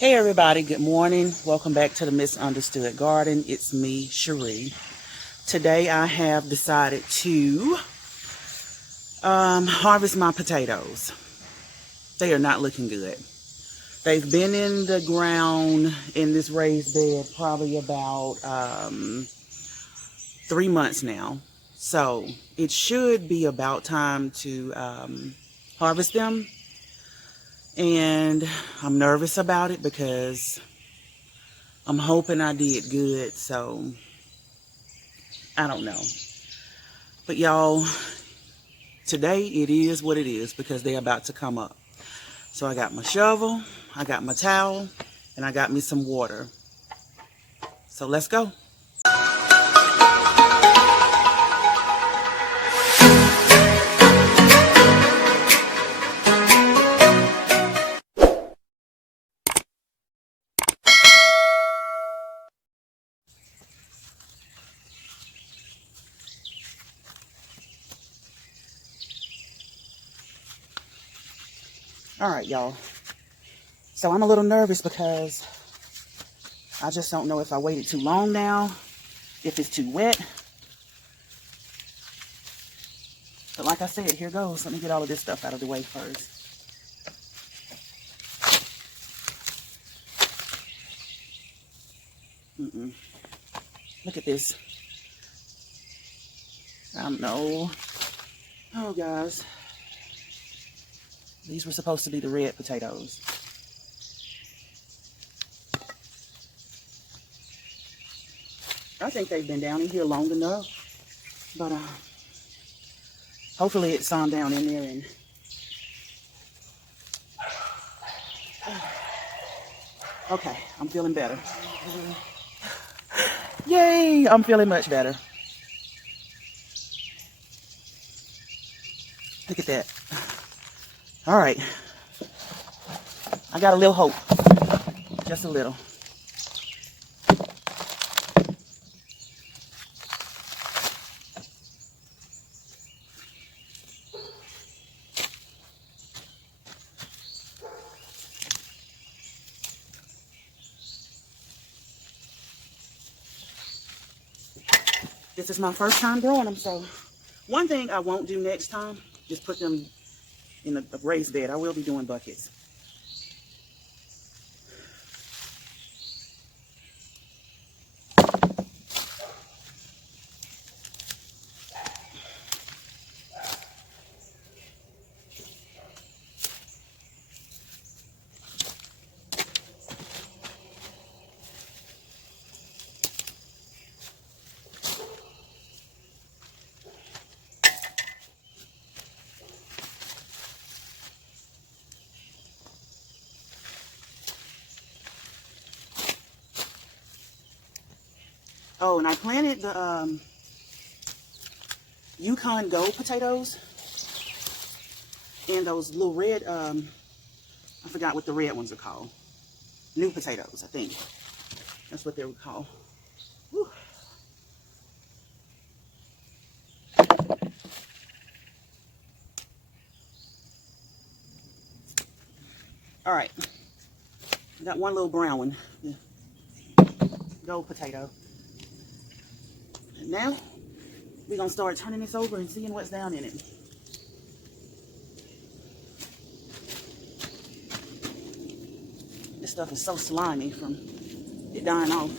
Hey everybody, good morning. Welcome back to the Misunderstood Garden. It's me, Cherie. Today I have decided to harvest my potatoes. They are not looking good. They've been in the ground in this raised bed probably about 3 months now. So it should be about time to harvest them. And I'm nervous about it because I'm hoping I did good, so I don't know. But y'all, today it is what it is because they're about to come up. So I got my shovel, I got my towel, and I got me some water. So let's go. All right, y'all. So I'm a little nervous because I just don't know if I waited too long now, if it's too wet. But like I said, here goes. Let me get all of this stuff out of the way first. Look at this. I don't know. Oh, guys. These were supposed to be the red potatoes. I think they've been down in here long enough. But hopefully it's on down in there. And okay, I'm feeling better. Yay, I'm feeling much better. Look at that. All right. I got a little hope. Just a little. This is my first time growing them, so one thing I won't do next time is put them in a raised bed. I will be doing buckets. Oh, and I planted the Yukon Gold potatoes and those little red, I forgot what the red ones are called. New potatoes, I think. That's what they were called. Whew. All right. I got one little brown one. Yeah. Gold potato. And now we're going to start turning this over and seeing what's down in it. This stuff is so slimy from it dying off.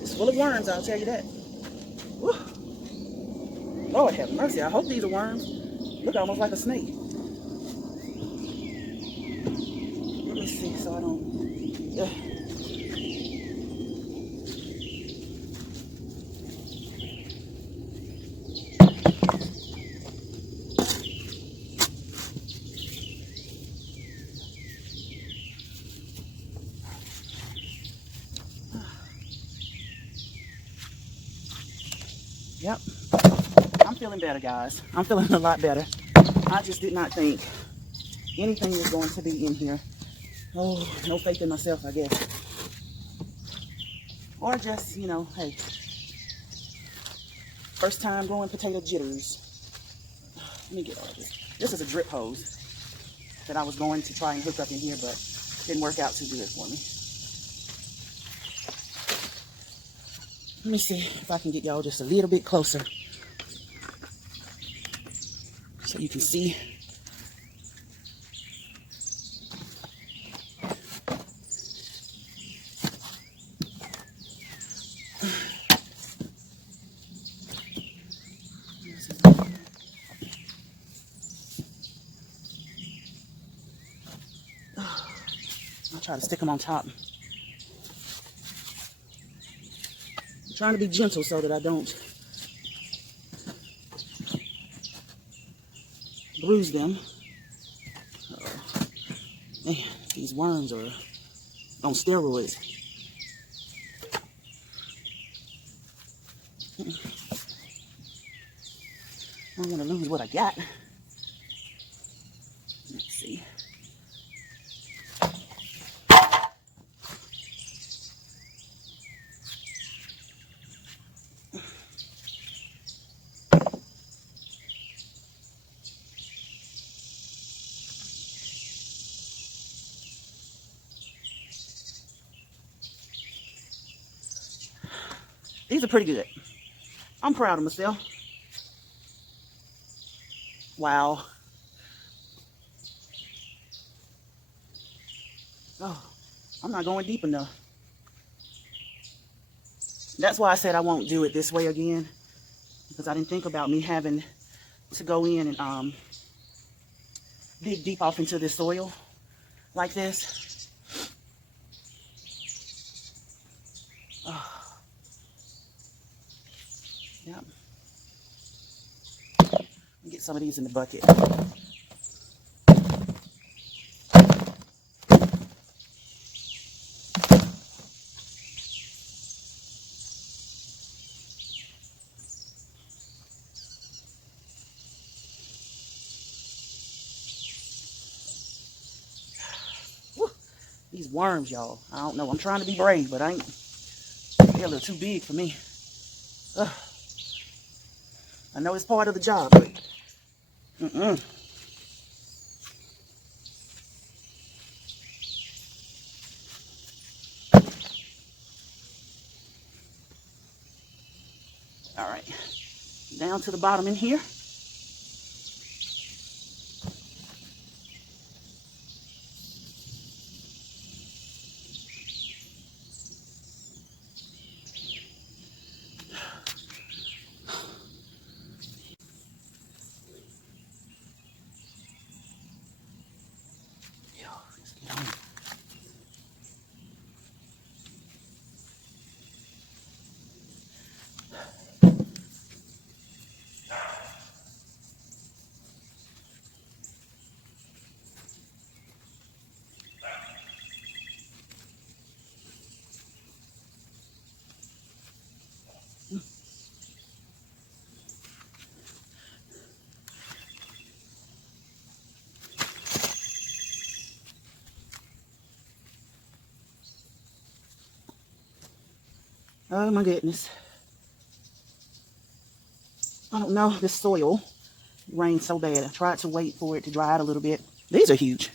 It's full of worms, I'll tell you that. Woo. Lord have mercy. I hope these are worms. Look almost like a snake. Let me see so I don't... Yep. I'm feeling better, guys. I'm feeling a lot better. I just did not think anything was going to be in here. Oh, no faith in myself, I guess. Or just, you know, hey, first time growing potato jitters. Let me get all of this. This is a drip hose that I was going to try and hook up in here, but didn't work out too good for me. Let me see if I can get y'all just a little bit closer so you can see. I'll try to stick them on top. I'm trying to be gentle so that I don't bruise them. Man, these worms are on steroids. I don't want to lose what I got. Let's see. These are pretty good. I'm proud of myself. Wow. Oh, I'm not going deep enough. That's why I said I won't do it this way again, because I didn't think about me having to go in and dig deep off into this soil like this. Oh. Yep. Get some of these in the bucket. Woo. These worms, y'all. I don't know. I'm trying to be brave, but they're a little too big for me. Ugh. I know it's part of the job, but all right, down to the bottom in here. Let's get on. Oh my goodness. I don't know, this soil rained so bad. I tried to wait for it to dry out a little bit. These are huge.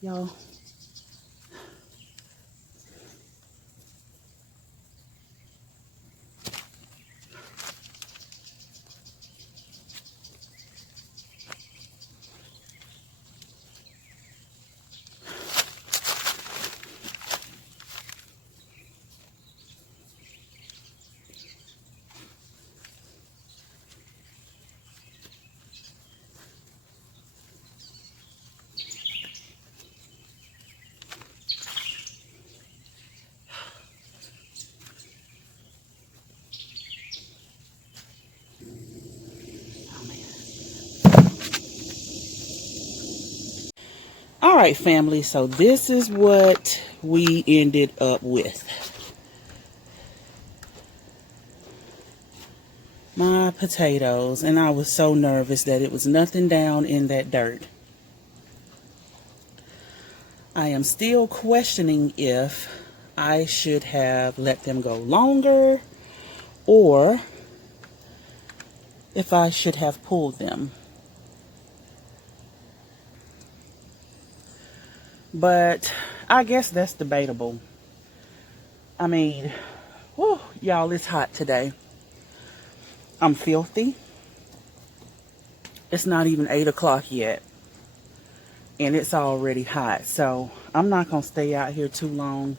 Y'all. right, family, so this is what we ended up with. My potatoes, and I was so nervous that it was nothing down in that dirt. I am still questioning if I should have let them go longer or if I should have pulled them. But I guess that's debatable. I mean, whew, y'all, it's hot today. I'm filthy. It's not even 8 o'clock yet. And it's already hot. So I'm not going to stay out here too long.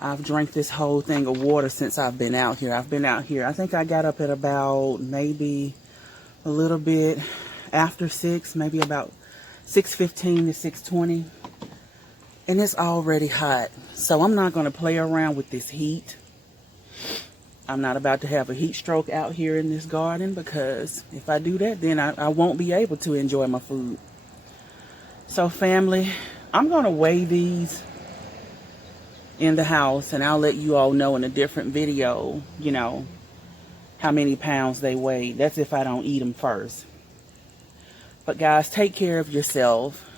I've drank this whole thing of water since I've been out here. I think I got up at about maybe a little bit after 6, maybe about 6:15 to 6:20. And it's already hot. So I'm not going to play around with this heat. I'm not about to have a heat stroke out here in this garden, because if I do that, then I won't be able to enjoy my food. So family, I'm going to weigh these in the house, and I'll let you all know in a different video, you know, how many pounds they weigh. That's if I don't eat them first. But guys, take care of yourself.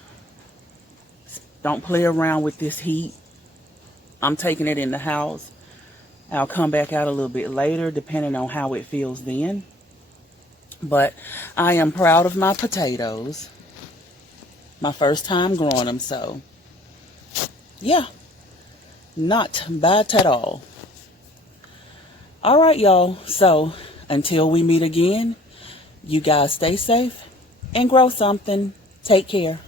Don't play around with this heat. I'm taking it in the house. I'll come back out a little bit later, depending on how it feels then. But I am proud of my potatoes. My first time growing them, so yeah, not bad at all. All right, y'all. So until we meet again, you guys stay safe and grow something. Take care.